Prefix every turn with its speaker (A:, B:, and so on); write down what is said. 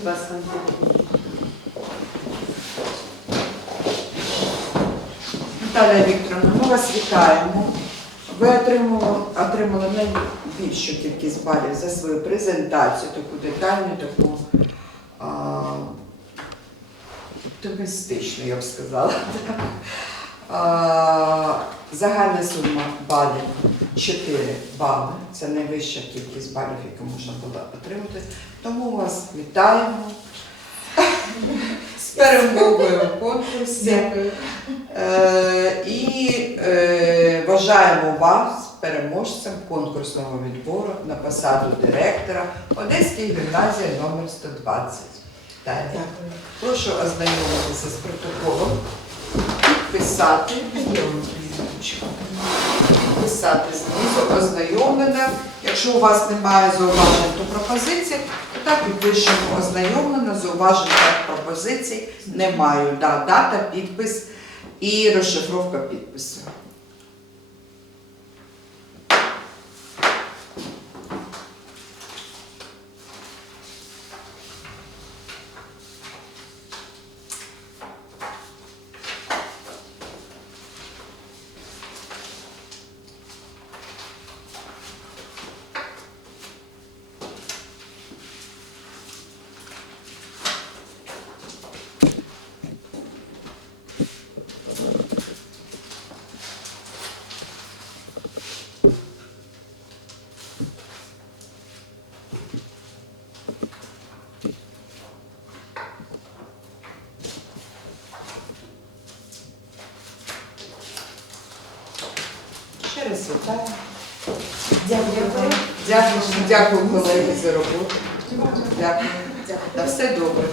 A: будь ласка. Наталя Вікторовна, ми вас вітаємо. Ви отримали, отримали найбільшу кількість балів за свою презентацію, таку детальну, таку оптимістичну, я б сказала. Загальна сума балів 4 бали. Це найвища кількість балів, яку можна було отримати. Тому вас вітаємо з перемогою в конкурсі. Е, і е, вважаємо вас переможцем конкурсного відбору на посаду директора Одеської гімназії номер 120. Далі.
B: Дякую.
A: Прошу ознайомитися з протоколом, підписати, підписати знизу, ознайомлена. Якщо у вас немає зауважень то пропозицій, то так підпишемо ознайомлене, зауважень та пропозицій немає. Да, дата, підпис і розшифровка підпису. Ще раз вітаю.
B: Дякую.
A: Дякую, дякую колеги за роботу. Дякую. На все добре.